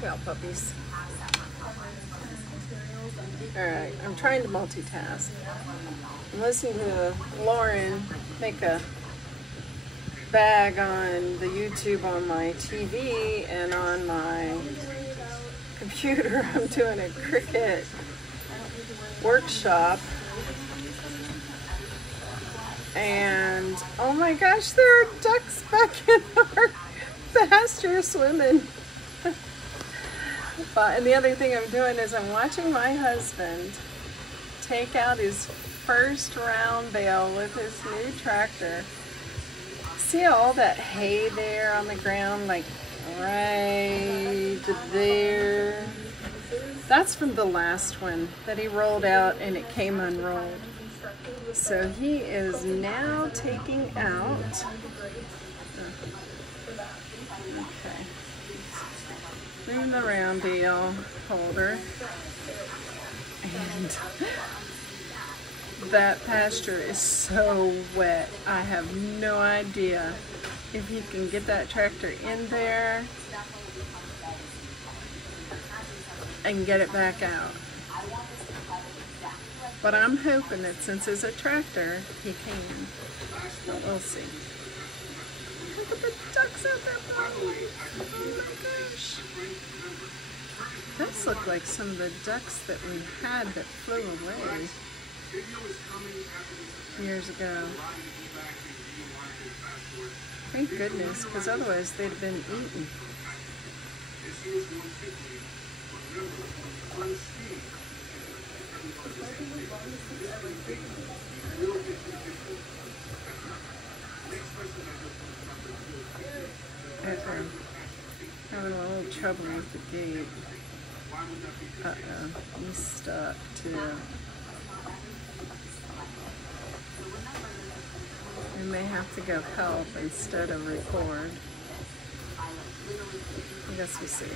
Well, puppies. Alright, I'm trying to multitask. I'm listening to Lauren make a bag on the YouTube on my TV, and on my computer I'm doing a cricket workshop. And oh my gosh, there are ducks back in our pasture swimming. And the other thing I'm doing is I'm watching my husband take out his first round bale with his new tractor. See all that hay there on the ground, like right there? That's from the last one that he rolled out and it came unrolled. So he is now taking out, okay, bring the round bale holder, and that pasture is so wet. I have no idea if you can get that tractor in there and get it back out. But I'm hoping that since it's a tractor, he can. But we'll see. Look at the ducks out there flying. Oh my gosh. Those look like some of the ducks that we had that flew away years ago. Thank goodness, because otherwise they'd have been eaten. I'm having a little trouble with the gate. Uh-oh, he's stuck too. We may have to go help instead of record. I guess we'll see.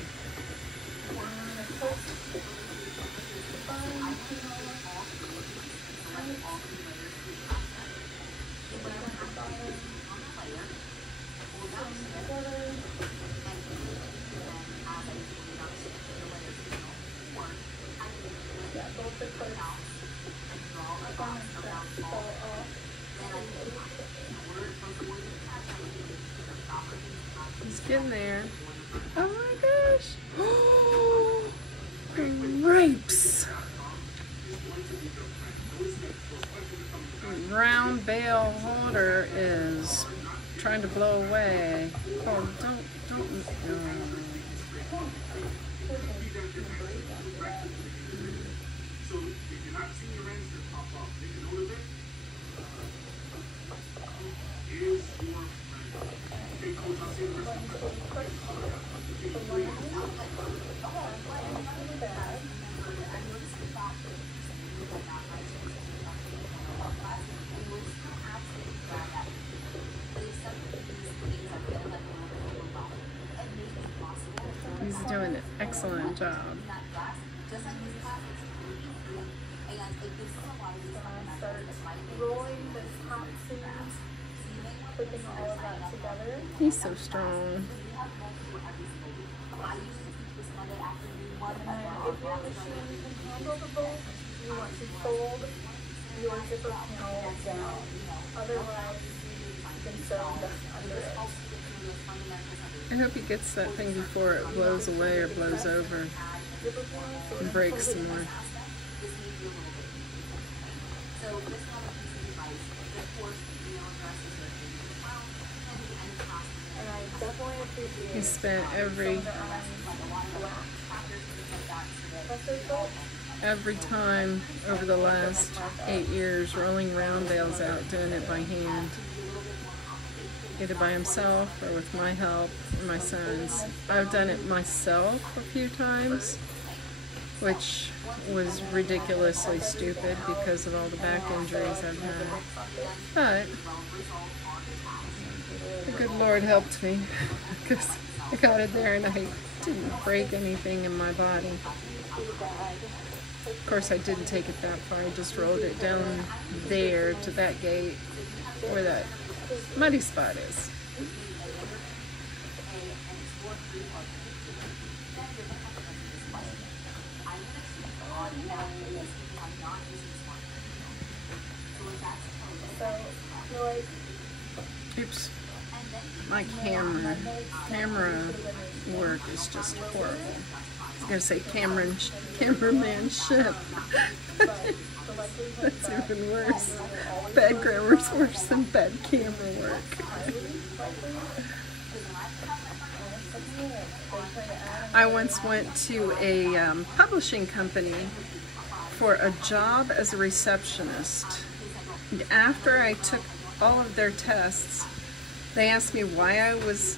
He's getting there. Oh my gosh! Grapes! The round bale holder is trying to blow away. Oh, don't. He's doing an excellent job. He's so strong. If your machine can handle the bolt, you want to fold your zipper panel down. Otherwise, you can sew under it. I hope he gets that thing before it blows away or blows over and breaks some more. He spent every time over the last 8 years rolling round bales out, doing it by hand, either by himself or with my help or my son's. I've done it myself a few times, which was ridiculously stupid because of all the back injuries I've had. But the good Lord helped me because I got it there and I didn't break anything in my body. Of course, I didn't take it that far. I just rolled it down there to that gate where that muddy spot is. So, you're like, Oops. My camera work is just horrible. I was going to say cameraman ship. That's even worse. Bad grammar's worse than bad camera work. I once went to a publishing company for a job as a receptionist. And after I took all of their tests, they asked me why I was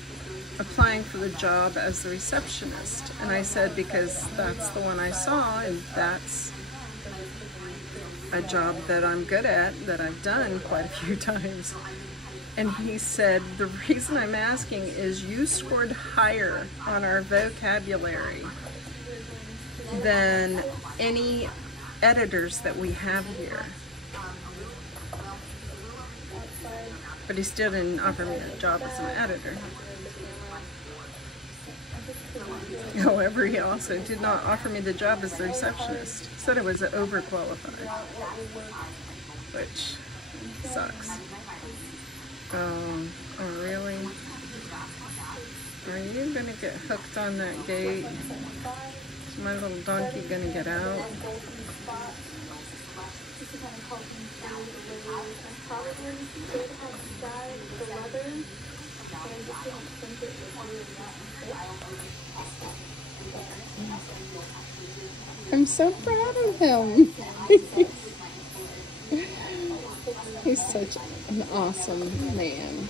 applying for the job as the receptionist. And I said, because that's the one I saw, and that's a job that I'm good at, that I've done quite a few times. And he said, the reason I'm asking is you scored higher on our vocabulary than any editors that we have here. But he still didn't offer me a job as an editor. However, he also did not offer me the job as the receptionist. He said I was overqualified, which sucks. Oh, really? Are you gonna get hooked on that gate? Is my little donkey gonna get out? I'm so proud of him. He's such an awesome man.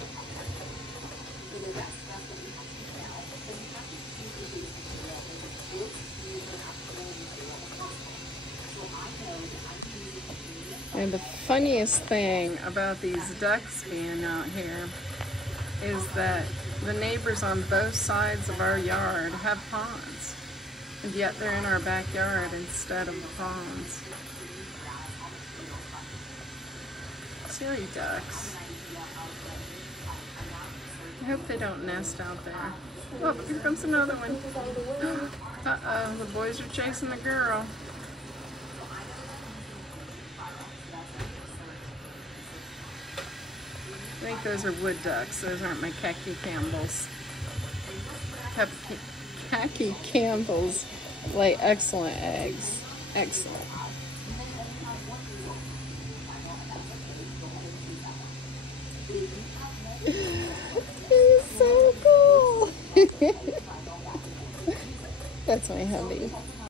And the funniest thing about these ducks being out here is that the neighbors on both sides of our yard have ponds, and yet they're in our backyard instead of the ponds. Silly ducks. I hope they don't nest out there. Oh, here comes another one. Uh-oh, the boys are chasing the girl. I think those are wood ducks. Those aren't my khaki Campbells. Khaki Campbells lay excellent eggs. Excellent. It's so cool. That's my hubby.